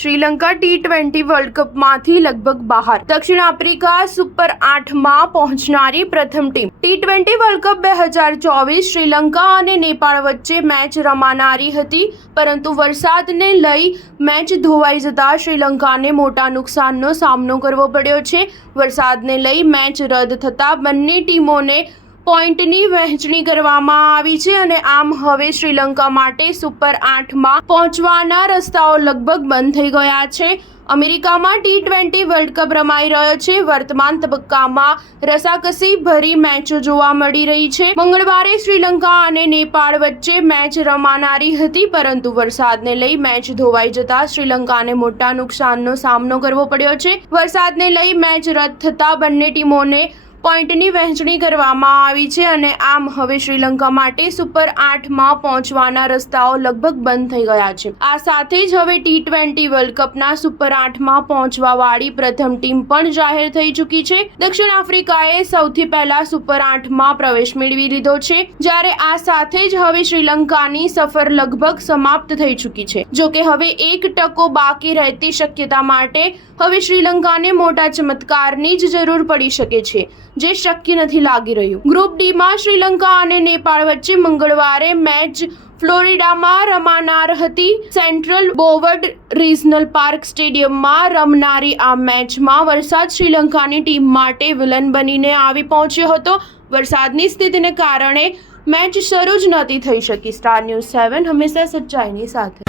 Sri Lanka T20 world કપમાંથી લગભગ બહાર. દક્ષિણ આફ્રિકા સુપર 8માં પહોંચનારી પ્રથમ team. T20 world cup 2024 Sri Lanka અને નેપાળ વચ્ચે મેચ રમાનારી હતી, પરંતુ વરસાદને લઈ મેચ ધોવાઈ જતા શ્રીલંકાને મોટા નુકસાનનો સામનો કરવો પડ્યો છે. વરસાદને લઈ મેચ રદ થતા બંને ટીમોને પોઈન્ટની વહેંચણી કરવામાં આવી છે અને આમ હવે શ્રીલંકા માટે સુપર 8માં પહોંચવાના રસ્તાઓ લગભગ બંધ થઈ ગયા છે. અમેરિકામાં T20 વર્લ્ડ કપ રમાઈ રહ્યો છે. વર્તમાન તબક્કામાં રસાકસી ભરી મેચો જોવા મળી રહી છે. મંગળવારે શ્રીલંકા અને નેપાળ વચ્ચે મેચ રમાનારી હતી, પરંતુ વરસાદને લઈ મેચ ધોવાઈ જતા શ્રીલંકાને મોટા નુકસાનનો સામનો કરવો પડ્યો છે. વરસાદને લઈ મેચ રદ થતા બંને ટીમોને પોઈન્ટની વહેંચણી કરવામાં આવી છે અને આમ હવે શ્રીલંકા માટે સુપર 8માં પહોંચવાના રસ્તાઓ લગભગ બંધ થઈ ગયા છે. આ સાથે જ હવે T20 વર્લ્ડ કપના સુપર 8માં પહોંચવાવાળી પ્રથમ ટીમ પણ જાહેર થઈ ચૂકી છે. દક્ષિણ આફ્રિકાએ સૌથી પહેલા સુપર 8માં પ્રવેશ મેળવી લીધો છે, જ્યારે આ સાથે જ હવે શ્રીલંકાની સફર લગભગ સમાપ્ત થઈ ચૂકી છે. જોકે હવે 1% બાકી રહેતી શક્યતા માટે હવે શ્રીલંકાને મોટા ચમત્કારની જ જરૂર પડી શકે છે, જે શક્ય નથી લાગી રહ્યું. ગ્રુપ ડીમાં શ્રીલંકા અને નેપાળ વચ્ચે મંગળવારે મેચ ફ્લોરિડામાં રમાનાર હતી. સેન્ટ્રલ બોવર્ડ રિજનલ પાર્ક સ્ટેડિયમમાં રમનારી આ મેચમાં વરસાદ શ્રીલંકાની ટીમ માટે વિલન બનીને આવી પહોંચ્યો હતો. વરસાદની સ્થિતિને કારણે મેચ શરૂ જ નહોતી થઈ શકી. સ્ટાર ન્યૂઝ 7 હંમેશા સચ્ચાઈની સાથે.